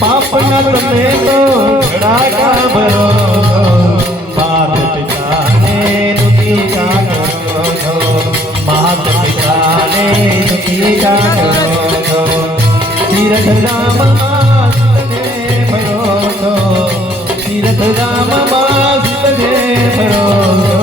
पापना तमे तो घड़ा भरो मात पिता ने दुखी का करो मात पिता ने दुखी का करो तीर्थ राम मास ने भरो तीर्थ राम मास ने भरो